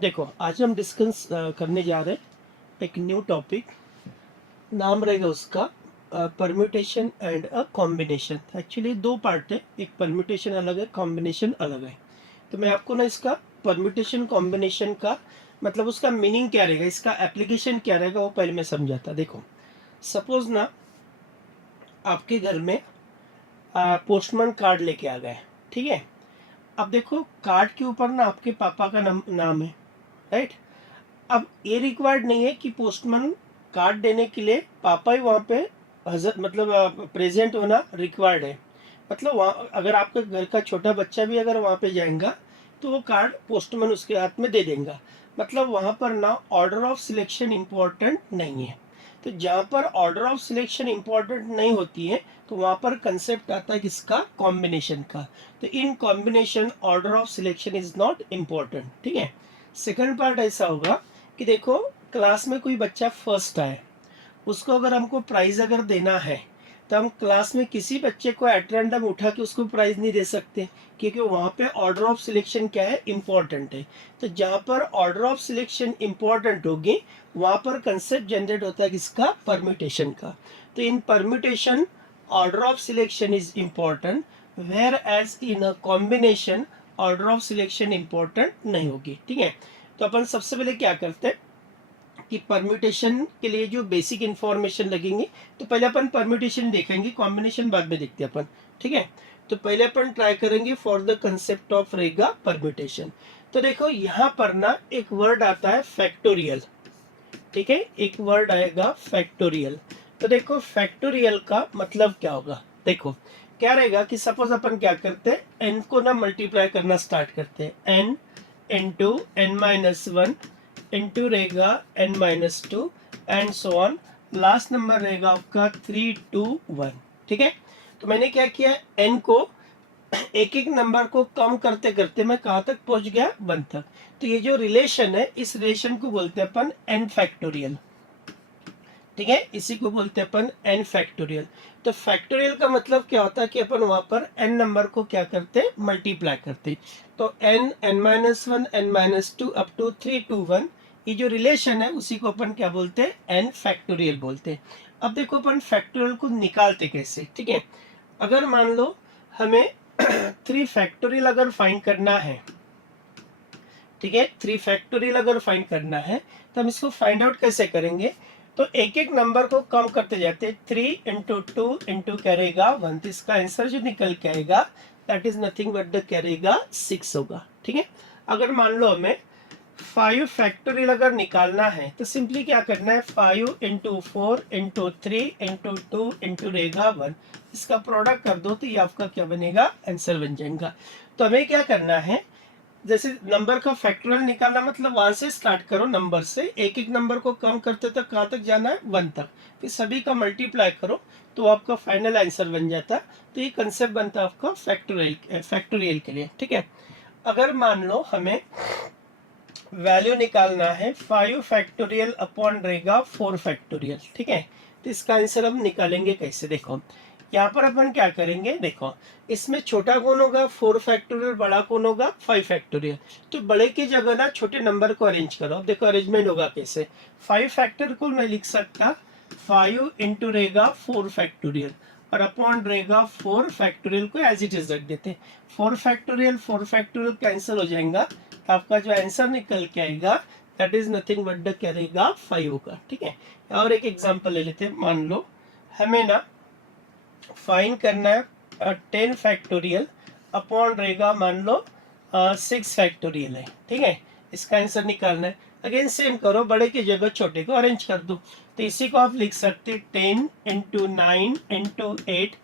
देखो आज हम डिस्कस करने जा रहे हैं एक न्यू टॉपिक। नाम रहेगा उसका permutation and a combination. Actually दो पार्ट है, एक परम्यूटेशन अलग है, कॉम्बिनेशन अलग है। तो मैं आपको ना इसका परम्यूटेशन कॉम्बिनेशन का मतलब उसका मीनिंग क्या रहेगा, इसका एप्लीकेशन क्या रहेगा, वो पहले मैं समझाता। देखो सपोज ना आपके घर में पोस्टमैन कार्ड लेके आ गए, ठीक है। अब देखो कार्ड के ऊपर ना आपके पापा का नाम है, राइट। अब ये रिक्वायर्ड नहीं है कि पोस्टमैन कार्ड देने के लिए पापा ही वहाँ पे हजर मतलब प्रेजेंट होना रिक्वायर्ड है। मतलब वहाँ अगर आपका घर का छोटा बच्चा भी अगर वहाँ पे जाएगा तो वो कार्ड पोस्टमैन उसके हाथ में दे देगा। मतलब वहाँ पर ना ऑर्डर ऑफ सिलेक्शन इम्पोर्टेंट नहीं है। तो जहाँ पर ऑर्डर ऑफ सिलेक्शन इम्पोर्टेंट नहीं होती है तो वहाँ पर कंसेप्ट आता है किसका, कॉम्बिनेशन का। तो in combination order of selection is not important, ठीक है। सेकंड पार्ट ऐसा होगा कि देखो क्लास में कोई बच्चा फर्स्ट आए, उसको अगर हमको प्राइज अगर देना है तो हम क्लास में किसी बच्चे को एट रैंडम उठा के उसको प्राइज नहीं दे सकते, क्योंकि वहाँ पे ऑर्डर ऑफ सिलेक्शन क्या है, इम्पोर्टेंट है। तो जहाँ पर ऑर्डर ऑफ सिलेक्शन इम्पोर्टेंट होगी वहाँ पर कंसेप्ट जनरेट होता है किसका, परम्यूटेशन का। तो in permutation order of selection is important, whereas in a combination order of selection important नहीं होगी, ठीक है। तो अपन सबसे पहले क्या करते हैं कि परम्यूटेशन के लिए जो बेसिक इंफॉर्मेशन लगेंगे, तो पहले अपन परम्यूटेशन देखेंगे, कॉम्बिनेशन बाद में देखते हैं अपन, ठीक है। तो पहले अपन ट्राई करेंगे फॉर द कंसेप्ट ऑफ रहेगा परम्यूटेशन। तो देखो यहाँ पर ना एक वर्ड आता है फैक्टोरियल, ठीक है। एक वर्ड आएगा फैक्टोरियल। तो देखो फैक्टोरियल का मतलब क्या होगा, देखो क्या रहेगा कि सपोज अपन क्या करते हैं, एन को ना मल्टीप्लाई करना स्टार्ट करते हैं, n into n minus one into रहेगा n minus two and so on. Last number रहेगा आपका 3 2 1, ठीक है। तो मैंने क्या किया, एन को एक एक नंबर को कम करते करते मैं कहाँ तक पहुंच गया, 1 तक। तो ये जो रिलेशन है इस रिलेशन को बोलते हैं अपन एन फैक्टोरियल, ठीक है। इसी को बोलते हैं अपन एन फैक्टोरियल। तो फैक्टोरियल का मतलब क्या होता है कि अपन वहां पर एन नंबर को क्या करते हैं, मल्टीप्लाई करते। तो n, n minus one, n minus two up to 3 2 1, ये जो रिलेशन है उसी को अपन क्या बोलते हैं, एन फैक्टोरियल बोलते हैं। अब देखो अपन फैक्टोरियल को निकालते कैसे, ठीक है। अगर मान लो हमें 3 फैक्टोरियल अगर फाइंड करना है, ठीक है, 3 फैक्टोरियल अगर फाइंड करना है तो हम इसको फाइंड आउट कैसे करेंगे। तो एक एक नंबर को कम करते जाते, 3 इंटू टू इंटू करेगा 1, तो इसका आंसर जो निकल के आएगा that is nothing but the करेगा 6 होगा, ठीक है। अगर मान लो हमें 5 फैक्टोरियल अगर निकालना है तो सिंपली क्या करना है, 5 into four into three into two into रहेगा 1, इसका प्रोडक्ट कर दो तो ये आपका क्या बनेगा, आंसर बन जाएगा। तो हमें क्या करना है, जैसे नंबर का फैक्टोरियल निकालना मतलब वहां से स्टार्ट करो, नंबर से एक एक नंबर को कम करते तक कहाँ तक जाना है, 1 तक। फिर सभी का मल्टीप्लाई करो तो आपका फाइनल आंसर बन जाता है। तो ये कंसेप्ट बनता है आपका फैक्टोरियल के लिए, ठीक है। अगर मान लो हमें वैल्यू निकालना है 5 फैक्टोरियल अपॉन रहेगा 4 फैक्टोरियल, ठीक है। तो इसका आंसर हम निकालेंगे कैसे, देखो यहाँ पर अपन क्या करेंगे, देखो इसमें छोटा कौन होगा 4 फैक्टोरियल, बड़ा कौन होगा 5 फैक्टोरियल। तो बड़े की जगह ना छोटे नंबर को अरेंज करो। अब देखो अरेंजमेंट होगा कैसे, 5 फैक्टर को मैं लिख सकता 5 इंटू रहेगा 4 फैक्टोरियल और अपॉन रहेगा 4 फैक्टोरियल को एज इट इज रख देते। 4 फैक्टोरियल कैंसिल हो जाएगा, आपका जो आंसर निकल के आएगा that is nothing but the करेगा 5 होगा, ठीक है। और एक एग्जांपल ले लेते हैं, मान लो हमें ना फाइंड करना है 10 फैक्टोरियल अपॉन रहेगा मान लो 6 फैक्टोरियल है, ठीक है। इसका आंसर निकालना है। अगेन सेम करो, बड़े की जगह छोटे को अरेंज कर दो। तो इसी को आप लिख सकते 10 इंटू 9 इंटू 8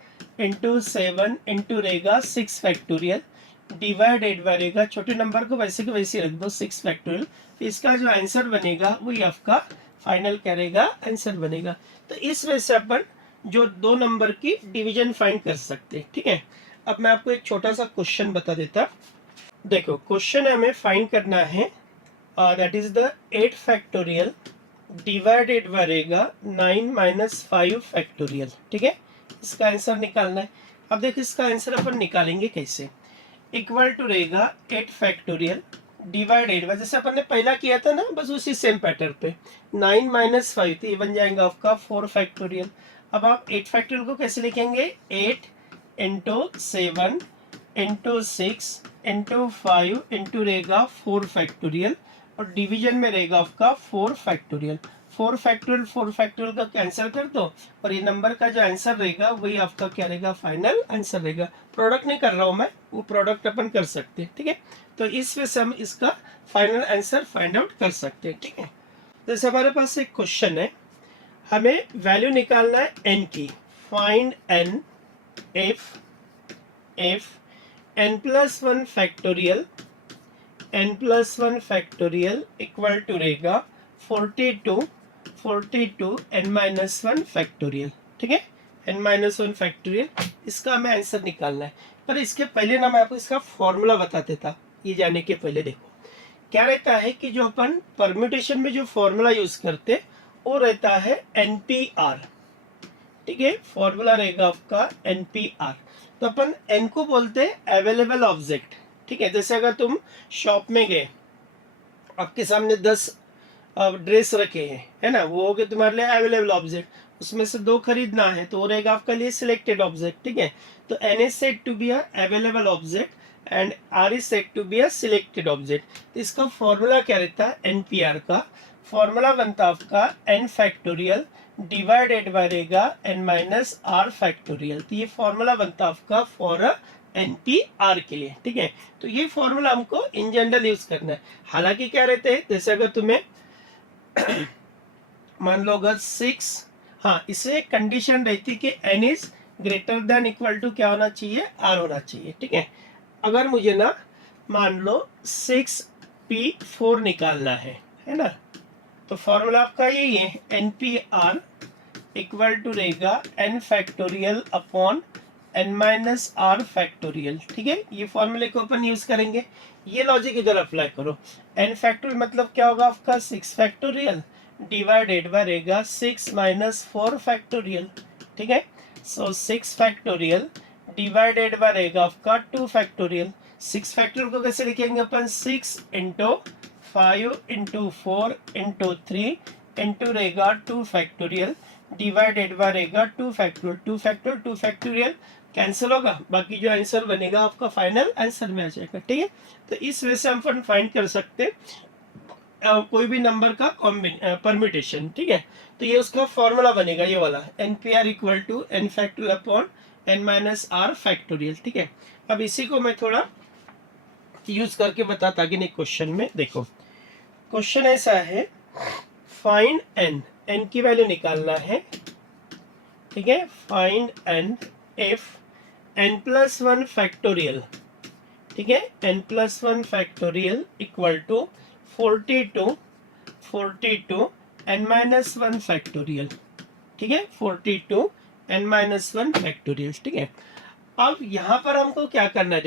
इंटू 7 इंटू रहेगा 6 फैक्टोरियल डिवाइडेड बाय रहेगा, छोटे नंबर को वैसे के वैसे रख दो 6 फैक्टोरियल। तो इसका जो आंसर बनेगा वही आपका फाइनल करेगा आंसर बनेगा। तो इस वजह से अपन जो दो नंबर की डिवीजन फाइंड कर सकते हैं, ठीक है। अब मैं आपको एक छोटा सा क्वेश्चन बता देता। देखो क्वेश्चन हमें फाइंड करना है that is the 8 factorial divided by रहेगा 9 माइनस 5 फैक्टोरियल, ठीक है। इसका आंसर निकालना है। अब देखो इसका आंसर अपन निकालेंगे कैसे, इक्वल टू रहेगा 8 फैक्टोरियल डिवाइडेड बाय, जैसे अपन ने पहला किया था ना, बस उसी सेम पैटर्न पे 9 माइनस 5, तो ये बन जाएगा आपका 4 फैक्टोरियल। अब आप 8 फैक्टोरियल को कैसे लिखेंगे, 8 इंटू 7 इंटू 6 इंटू 5 इंटू रहेगा 4 फैक्टोरियल, और डिवीजन में रहेगा आपका 4 फैक्टोरियल। 4 फैक्टोरियल का कैंसिल कर दो, और ये नंबर का जो आंसर रहेगा वही आपका क्या रहेगा, फाइनल आंसर रहेगा। प्रोडक्ट नहीं कर रहा हूँ मैं, वो प्रोडक्ट अपन कर सकते हैं, ठीक है। तो इस वजह से हम इसका फाइनल आंसर फाइंड आउट कर सकते हैं, ठीक है। जैसे हमारे पास एक क्वेश्चन है, हमें वैल्यू निकालना है n की। Find n if n plus 1 factorial equal to रहेगा 42 n माइनस 1 फैक्टोरियल, ठीक है। n माइनस 1 फैक्टोरियल, इसका हमें आंसर निकालना है। पर इसके पहले ना मैं आपको इसका फॉर्मूला बता देता, ये जाने के पहले देखो क्या रहता है कि जो अपन परम्यूटेशन में जो फॉर्मूला यूज करते वो रहता है NPR, ठीक है। फॉर्मूला रहेगा आपका NPR। तो अपन n को बोलते हैं अवेलेबल ऑब्जेक्ट, ठीक है। जैसे अगर तुम शॉप में गए, आपके सामने 10 ड्रेस रखे हैं, है ना, वो हो गए तुम्हारे लिए अवेलेबल ऑब्जेक्ट। उसमें से 2 खरीदना है तो वो रहेगा आपके लिए सिलेक्टेड ऑब्जेक्ट, ठीक है। तो n is said to be a available object and r is said to be a selected object। तो इसका फॉर्मूला क्या रहता है, NPR का फॉर्मूला बनता आपका n फैक्टोरियल डिवाइडेड बाय रहेगा n माइनस r फैक्टोरियल। तो ये फॉर्मूला बनता आपका फॉर NPR के लिए, ठीक है। तो ये फॉर्मूला हमको इन जनरल यूज करना है। हालांकि क्या रहते हैं, जैसे अगर तुम्हें मान लो अगर 6, हाँ, इससे एक कंडीशन रहती है कि n is greater than equal to क्या होना चाहिए, r होना चाहिए, ठीक है। अगर मुझे ना मान लो 6p4 निकालना है ना, तो फॉर्मूला आपका यही है, NPR इक्वल टू रहेगा n factorial upon n minus r factorial, ठीक है। ये फॉर्मूले को अपन यूज करेंगे। ये लॉजिक इधर अप्लाई करो। n फैक्टोरियल मतलब क्या होगा आपका 6 फैक्टोरियल डिवाइडेड बाय रहेगा 6 माइनस 4 फैक्टोरियल, ठीक है। सो 6 फैक्टोरियल डिवाइडेड बाय रहेगा आपका 2 फैक्टोरियल। 6 फैक्टोरियल को कैसे लिखेंगे अपन, 6 इंटू 5 इंटू 4 इंटू 3 इंटू रहेगा 2 फैक्टोरियल डिवाइडेड बाय रहेगा 2 फैक्टोरियल। 2 फैक्टोरियल कैंसिल होगा, बाकी जो आंसर बनेगा आपका फाइनल आंसर में आ जाएगा, ठीक है। तो इस वजह से हम फाइंड कर सकते हैं कोई भी नंबर का परम्यूटेशन, ठीक है। तो ये उसका फॉर्मूला बनेगा, ये वाला NPR equal to n factorial upon n minus r factorial, ठीक है। अब इसी को मैं थोड़ा यूज करके बताता कि नहीं क्वेश्चन में देखो। क्वेश्चन ऐसा है, फाइंड n की वैल्यू निकालना है, ठीक है। Find n if n plus 1 factorial, ठीक है, n plus 1 factorial equal to 42 n minus 1 factorial, ठीक है। 42 n माइनस 1 फैक्टोरियल, ठीक है। अब यहाँ पर हमको क्या करना है,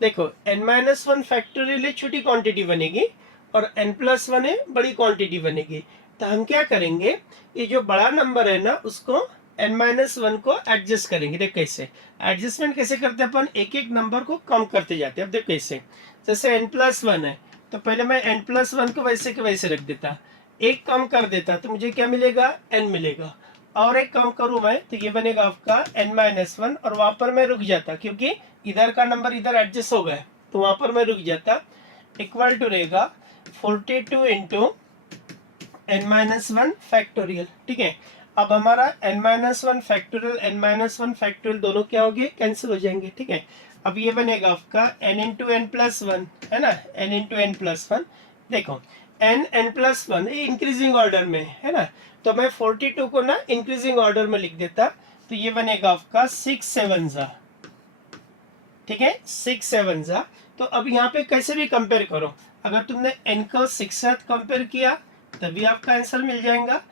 देखो n माइनस 1 फैक्टोरियल छोटी क्वांटिटी बनेगी और n प्लस 1 है बड़ी क्वांटिटी बनेगी। तो हम क्या करेंगे, ये जो बड़ा नंबर है ना उसको n माइनस 1 को एडजस्ट करेंगे। देख कैसे एडजस्टमेंट कैसे करते हैं अपन, एक एक नंबर को कम करते जाते हैं। अब देख कैसे, जैसे n प्लस 1 है तो पहले मैं n प्लस 1 को वैसे के वैसे रख देता, एक कम कर देता तो मुझे क्या मिलेगा, n मिलेगा। और एक कम करूं मैं तो ये बनेगा आपका n माइनस 1, और वहां पर मैं रुक जाता क्योंकि इधर का नंबर इधर एडजस्ट हो गया, तो वहां पर मैं रुक जाता। इक्वल टू रहेगा 42 इंटू n माइनस 1 फैक्टोरियल, ठीक है। अब हमारा n minus 1 factorial n minus 1 factorial दोनों क्या हो गए, कैंसिल हो जाएंगे, ठीक है। अब ये बनेगा आपका n इंटू n प्लस 1, है ना, n इंटू n प्लस 1। देखो n प्लस 1 इंक्रीजिंग ऑर्डर में है ना, तो मैं 42 को ना इंक्रीजिंग ऑर्डर में लिख देता, तो ये बनेगा आपका 6 7 जा, ठीक है, 6 7 जा। तो अब यहाँ पे कैसे भी कंपेयर करो, अगर तुमने n को 6 साथ कंपेयर किया तभी आपका आंसर मिल जाएगा।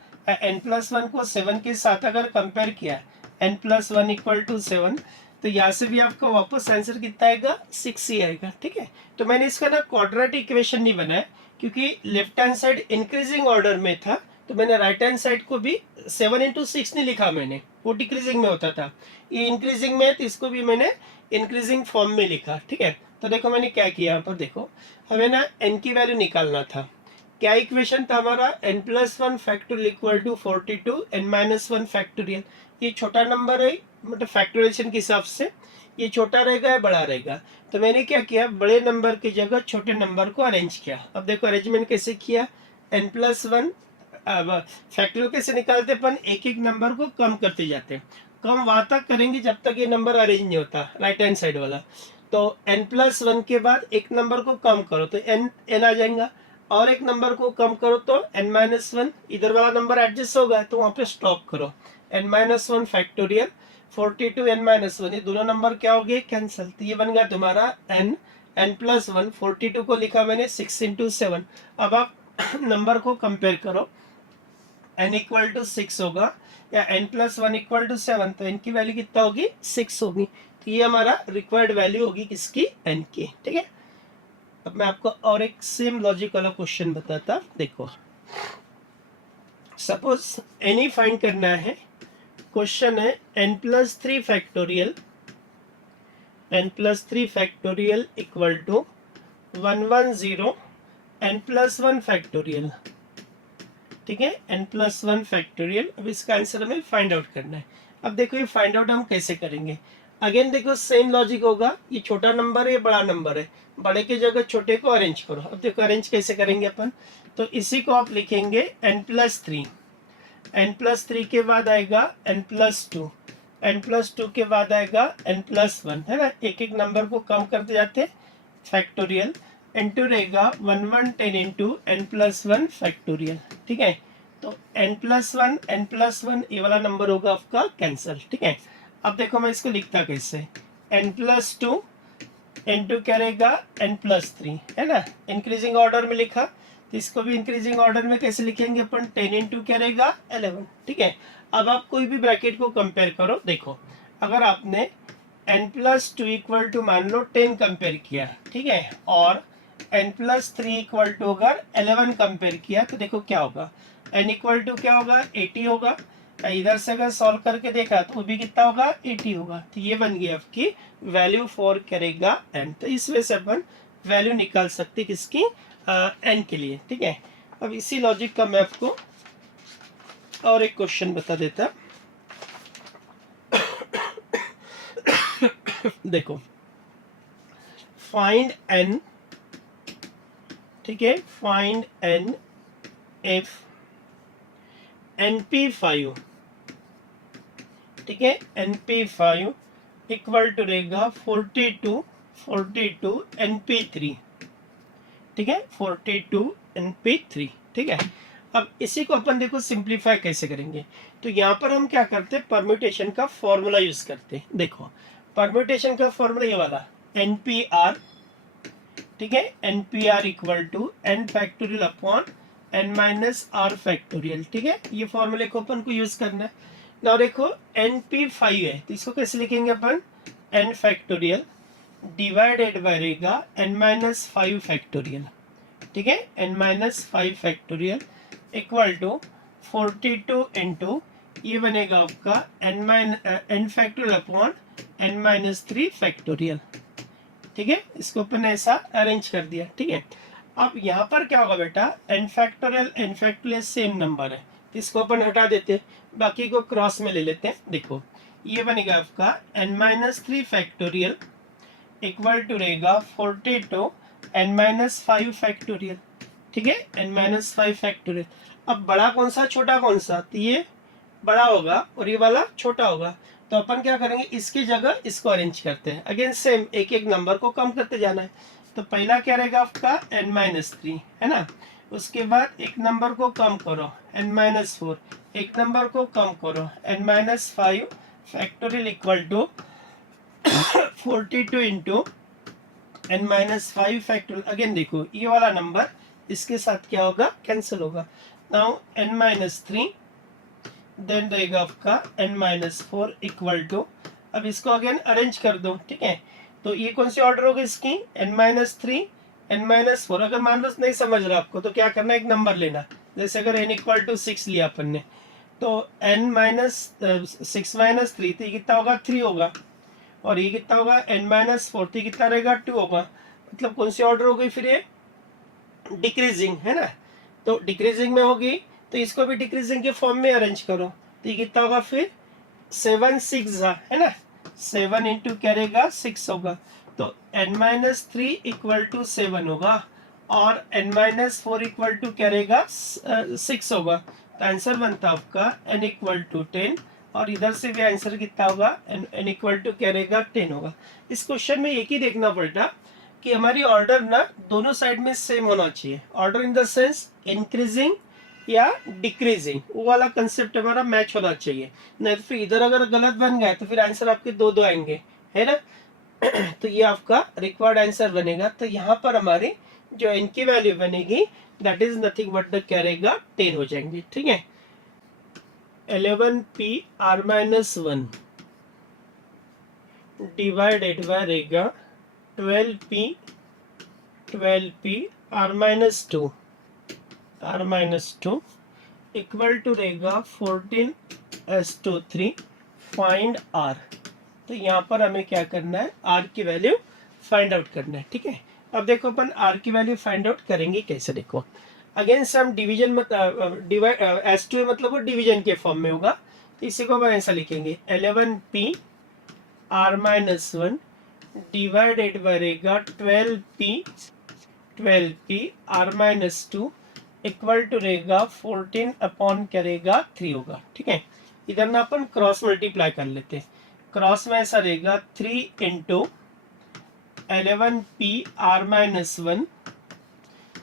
n प्लस 1 को 7 के साथ अगर कंपेयर किया, n प्लस 1 इक्वल टू 7, तो यहाँ से भी आपका वापस आंसर कितना आएगा, 6 ही आएगा, ठीक है। तो मैंने इसका ना क्वाड्रेटिक इक्वेशन नहीं बनाया क्योंकि left hand side increasing order में था, तो मैंने राइट हैंड साइड को भी 7 इंटू 6 नहीं लिखा मैंने, वो डिक्रीजिंग में होता था, ये इंक्रीजिंग में है तो इसको भी मैंने इंक्रीजिंग फॉर्म में लिखा, ठीक है। तो देखो मैंने क्या किया यहाँ पर, देखो हमें ना n की वैल्यू निकालना था। क्या इक्वेशन था हमारा, n+1 factorial equal to 42 n-1 factorial. ये छोटा नंबर है, मतलब फैक्टोरिएशन के हिसाब से ये छोटा रहेगा या बड़ा रहेगा। तो मैंने क्या किया, बड़े नंबर की जगह छोटे नंबर को अरेंज किया। अब देखो अरेंजमेंट कैसे किया, n+1 फैक्टोरियल कैसे निकालते, अपन एक एक नंबर को कम करते जाते हैं। कम वहां तक करेंगे जब तक ये नंबर अरेंज नहीं होता, राइट हैंड साइड वाला। तो n+1 के बाद एक नंबर को कम करो तो n आ जाएगा, और एक नंबर को कम करो तो n-1, इधर वाला नंबर एडजस्ट होगा तो वहां पे स्टॉप करो। n-1 फैक्टोरियल 42 n-1, ये दोनों नंबर क्या हो गए, कैंसिल। तो ये बन गया तुम्हारा n+1। 42 को लिखा मैंने 6 × 7। अब आप नंबर को कंपेयर करो, n = 6 होगा या n+1 = 7, तो n की वैल्यू कितना होगी, 6 होगी। तो ये हमारा रिक्वायर्ड वैल्यू होगी किसकी, n की, ठीक है। अब मैं आपको और एक सेम लॉजिक वाला क्वेश्चन बताता, देखो सपोज n ही फाइंड करना है। क्वेश्चन है n+3 factorial equal to 110 n+1 factorial, ठीक है, n+1 फैक्टोरियल। अब इसका आंसर हमें फाइंड आउट करना है। अब देखो ये फाइंड आउट हम कैसे करेंगे, अगेन देखो सेम लॉजिक होगा। ये छोटा नंबर है, ये बड़ा नंबर है, बड़े की जगह छोटे को अरेंज करो। अब देखो अरेंज कैसे करेंगे अपन, तो इसी को आप लिखेंगे n+3, n+3 के बाद आएगा n+2, n+2 के बाद आएगा n+1, है ना। एक एक नंबर को कम करते जाते फैक्टोरियल, इंटू रहेगा 1110 इंटू n+1 फैक्टोरियल, ठीक है। तो n+1 ये वाला नंबर होगा आपका कैंसल, ठीक है। अब देखो मैं इसको लिखता कैसे, n+2 इंटू क्या रहेगा n+3, है ना, इंक्रीजिंग ऑर्डर में लिखा। तो इसको भी इंक्रीजिंग ऑर्डर में कैसे लिखेंगे अपन, 10 इंटू क्या रहेगा 11, ठीक है। अब आप कोई भी ब्रैकेट को कंपेयर करो, देखो अगर आपने n+2 इक्वल टू मान लो 10 कंपेयर किया, ठीक है, और n+3 इक्वल टू अगर 11 कंपेयर किया, तो देखो क्या होगा, n इक्वल टू क्या होगा 80 होगा। इधर से अगर सॉल्व करके देखा तो वो भी कितना होगा 80 होगा। तो ये बन गई आपकी वैल्यू फॉर करेगा n। तो इस वजह से अपन वैल्यू निकाल सकते किसकी, n के लिए, ठीक है। अब इसी लॉजिक का मैं आपको और एक क्वेश्चन बता देता। देखो फाइंड n, ठीक है, फाइंड n if np5, ठीक है, np5 इक्वल टू रहेगा 42 np3, ठीक है, 42 np3, ठीक है। अब इसी को अपन देखो सिंप्लीफाई कैसे करेंगे, तो यहाँ पर हम क्या करते हैं, परम्यूटेशन का फॉर्मूला यूज करते हैं। देखो परम्यूटेशन का फॉर्मूला ये वाला npr, ठीक है, npr equal to n factorial upon n-r factorial, ठीक है। ये फॉर्मूले को अपन को यूज करना है ना। देखो np5 है तो इसको कैसे लिखेंगे अपन, n फैक्टोरियल डिवाइडेड बाय रहेगा n-5 फैक्टोरियल, ठीक है, n-5 factorial equal to 42 into ये बनेगा आपका n factorial upon n-3 factorial, ठीक है। इसको अपन ऐसा अरेंज कर दिया, ठीक है। अब यहाँ पर क्या होगा बेटा, n फैक्टोरियल सेम नंबर है, इसको अपन हटा देते हैं, बाकी को क्रॉस में ले लेते हैं। देखो ये बनेगा आपका n-3 फैक्टोरियल इक्वल टू रहेगा 42 n-5 फैक्टोरियल, ठीक है, n-5 फैक्टोरियल। अब बड़ा कौन सा छोटा कौन सा, तो ये बड़ा होगा और ये वाला छोटा होगा। तो अपन क्या करेंगे, इसकी जगह इसको अरेंज करते हैं। अगेन सेम एक एक नंबर को कम करते जाना है। तो पहला क्या रहेगा आपका n-3, है ना, उसके बाद एक नंबर को कम करो n-4, एक नंबर को कम करो n-5 factorial equal to 42 into n-5 factorial. Again देखो ये वाला नंबर इसके साथ क्या होगा, कैंसिल होगा। नाउ n-3 देन रहेगा आपका n-4 इक्वल टू, अब इसको अगेन अरेंज कर दो, ठीक है। तो ये कौन सी ऑर्डर होगी इसकी, n-3 n-4। अगर मान लो नहीं समझ रहा आपको तो क्या करना है, एक नंबर लेना, जैसे अगर n इक्वल टू 6 लिया अपन ने, तो n-6 - 3 तो ये कितना होगा 3 होगा। और ये कितना होगा n माइनस 4, तो कितना रहेगा 2 होगा। मतलब कौन सी ऑर्डर हो गई फिर ये डिक्रीजिंग है ना, तो डिक्रीजिंग में होगी, तो इसको भी डिक्रीजिंग के फॉर्म में अरेंज करो, तो ये कितना होगा फिर 7 6 है ना, 7 इंटू क्या रहेगा 6 होगा, तो n माइनस 3 इक्वल टू 7 होगा और n माइनस 4 इक्वल टू क्या रहेगा 6 होगा। तो आंसर बनता है आपका n इक्वल टू 10, और इधर से भी आंसर कितना होगा n इक्वल टू क्या रहेगा 10 होगा। इस क्वेश्चन में एक ही देखना पड़ता कि हमारी ऑर्डर ना दोनों साइड में सेम होना चाहिए, order in the sense increasing या डिक्रीजिंग, वो वाला कंसेप्ट हमारा मैच होना चाहिए, नहीं तो फिर इधर अगर गलत बन गया तो फिर आंसर आपके दो दो आएंगे, है ना। तो ये आपका रिक्वायर्ड आंसर बनेगा। तो यहाँ पर हमारी जो इनकी वैल्यू बनेगी that is nothing but the क्या रहेगा 10 हो जाएंगे, ठीक है। 11p r minus 1 divided by रहेगा 12p r minus 2 equal to रहेगा 14s23 फाइंड r। तो यहाँ पर हमें क्या करना है r की वैल्यू फाइंड आउट करना है, ठीक है। अब देखो अपन r की वैल्यू फाइंड आउट करेंगे कैसे, देखो अगेन से हम डिवीजन डिवाइड s2 मतलब वो डिवीजन के फॉर्म में होगा, तो इसी को अपन ऐसा लिखेंगे 11p r minus 1 divided by रहेगा 12p r minus 2 equal to रहेगा 14 अपॉन करेगा 3 होगा, ठीक है। इधर ना अपन क्रॉस मल्टीप्लाई कर लेते हैं, क्रॉस में ऐसा रहेगा 3 into 11p r minus 1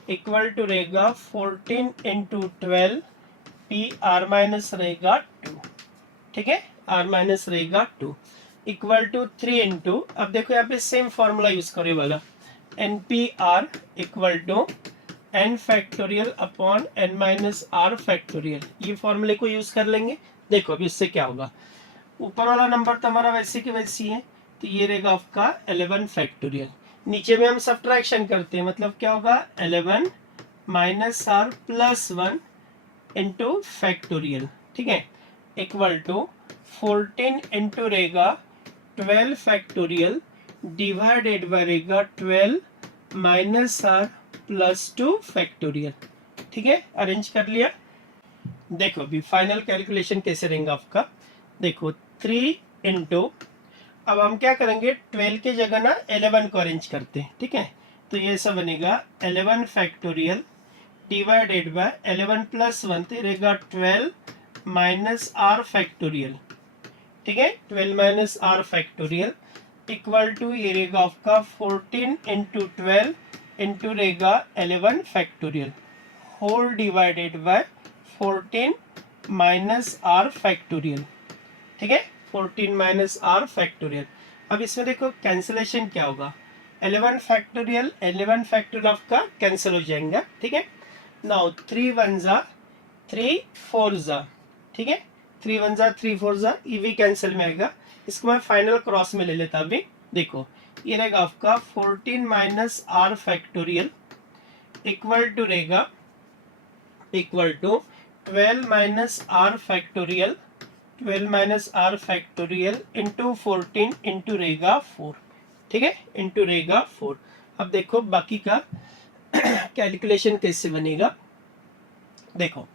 equal to रहेगा 14 इंटू 12p r माइनस रहेगा 2, ठीक है, r माइनस रहेगा 2 इक्वल टू 3 इंटू, अब देखो यहाँ पे सेम फॉर्मूला यूज करो वाला npr equal to n factorial upon n minus r factorial, ये फॉर्मूले को यूज कर लेंगे। देखो अभी इससे क्या होगा, ऊपर वाला नंबर तो हमारा वैसे की वैसी है, तो ये रहेगा आपका 11 फैक्टोरियल, नीचे में हम सब्ट्रैक्शन करते हैं, मतलब क्या होगा 11 minus r plus 1 into factorial, ठीक है, इक्वल टू 14 इंटू रहेगा 12 फैक्टोरियल डिवाइडेड बाय रहेगा 12 माइनस r प्लस 2 फैक्टोरियल, ठीक है, अरेंज कर लिया। देखो अभी फाइनल कैलकुलेशन कैसे रहेगा आपका, देखो 3 इंटू, अब हम क्या करेंगे 12 की जगह ना 11 को अरेंज करते हैं, ठीक है, तो ये सब बनेगा 11 फैक्टोरियल डिवाइडेड बाय 11 प्लस 1 तो रहेगा 12 माइनस r फैक्टोरियल, ठीक है, 12 minus r factorial equal to ये रहेगा आपका 14 इंटू 12 इंटू रहेगा 11 factorial whole divided by 14 minus r factorial, ठीक है, 14 माइनस r फैक्टोरियल। अब इसमें देखो कैंसिलेशन क्या होगा, 11 फैक्टोरियल आपका कैंसिल हो जाएगा, ठीक है। नाउ 3 1 जा 3 4 जा, ठीक है, 3 1 जा 3 4 जा, ये भी कैंसिल में आएगा, इसको मैं फाइनल क्रॉस में ले लेता अभी। देखो ये रहेगा आपका 14 minus r factorial equal to रहेगा 12 minus r factorial, 12 minus r factorial into 14 into रहेगा 4, ठीक है, इंटू रहेगा 4। अब देखो बाकी का कैलकुलेशन कैसे बनेगा, देखो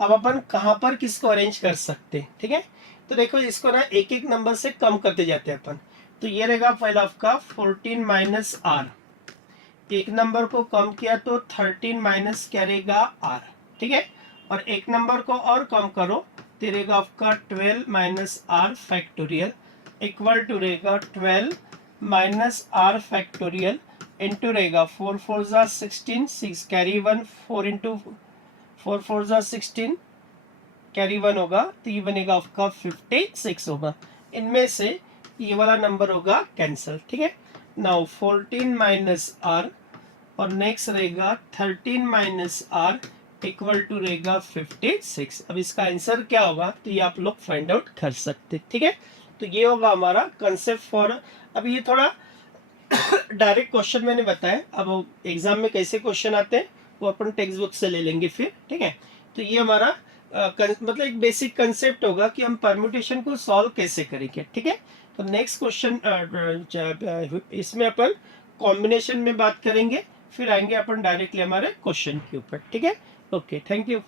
अब अपन कहाँ पर किसको अरेंज कर सकते हैं, ठीक है, तो देखो इसको ना एक एक नंबर से कम करते जाते हैं अपन, तो ये रहेगा पहला आपका 14 माइनस r, एक नंबर को कम किया तो 13 माइनस क्या रहेगा r, ठीक है, और एक नंबर को और कम करो तो रहेगा आपका 12 minus r factorial equal to रहेगा 12 माइनस r फैक्टोरियल इंटू रहेगा 4 4 जा 16 6 कैरी 1 4 इंटू 4 4 जा 16 कैरी 1 होगा, तो ये बनेगा आपका 56 होगा, इनमें से ये वाला नंबर होगा कैंसिल, ठीक है। नाउ 14 माइनस r और नेक्स्ट रहेगा 13 माइनस r इक्वल टू रहेगा 56। अब इसका आंसर क्या होगा तो ये आप लोग फाइंड आउट कर सकते, ठीक है। तो ये होगा हमारा कंसेप्ट फॉर, अब ये थोड़ा डायरेक्ट क्वेश्चन मैंने बताया, अब एग्जाम में कैसे क्वेश्चन आते हैं वो अपन टेक्स्ट बुक से ले लेंगे फिर, ठीक है। तो ये हमारा मतलब एक बेसिक कंसेप्ट होगा कि हम परम्यूटेशन को सॉल्व कैसे करेंगे, ठीक है। तो नेक्स्ट क्वेश्चन इसमें अपन कॉम्बिनेशन में बात करेंगे, फिर आएंगे अपन डायरेक्टली हमारे क्वेश्चन के ऊपर, ठीक है। Okay, thank you.